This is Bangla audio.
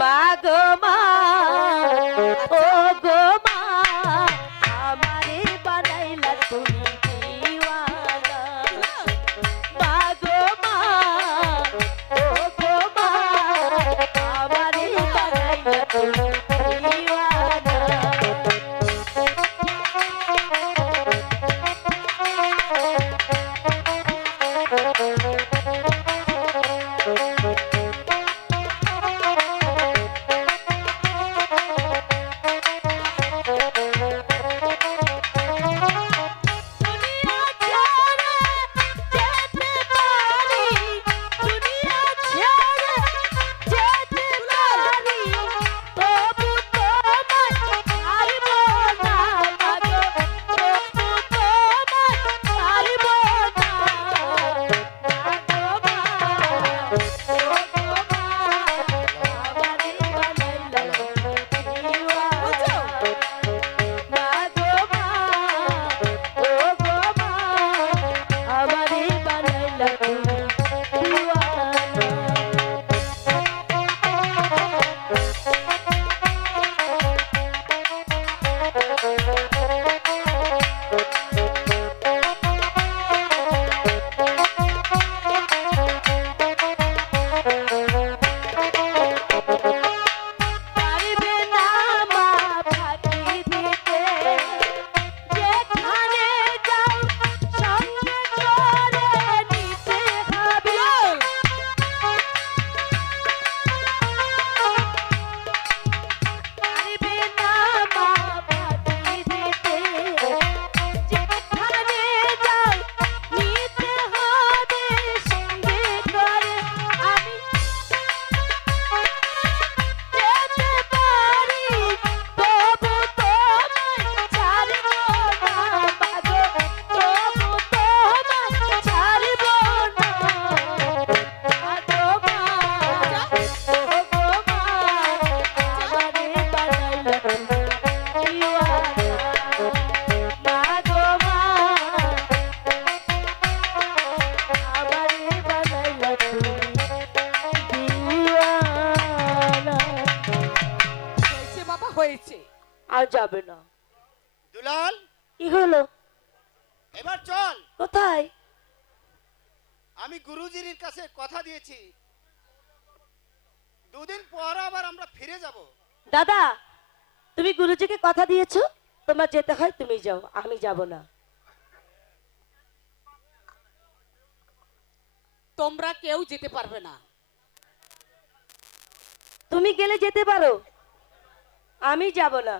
মা গো মা ও গো মা আমারে বানাইলা তুমি দিওয়ানা মা গো মা ও গো মা আমারে বানাইলা তুমি দিওয়ানা আর যাবে না দুলাল কি হলো এবার চল কোথায় আমি গুরুজির কাছে কথা দিয়েছি দুদিন পর আবার আমরা ফিরে যাব দাদা তুমি গুরুজিকে কথা দিয়েছো তোমার যেতে হয় তুমি যাও আমি যাব না তোমরা কেউ যেতে পারবে না তুমি গেলে যেতে পারো আমি যাব না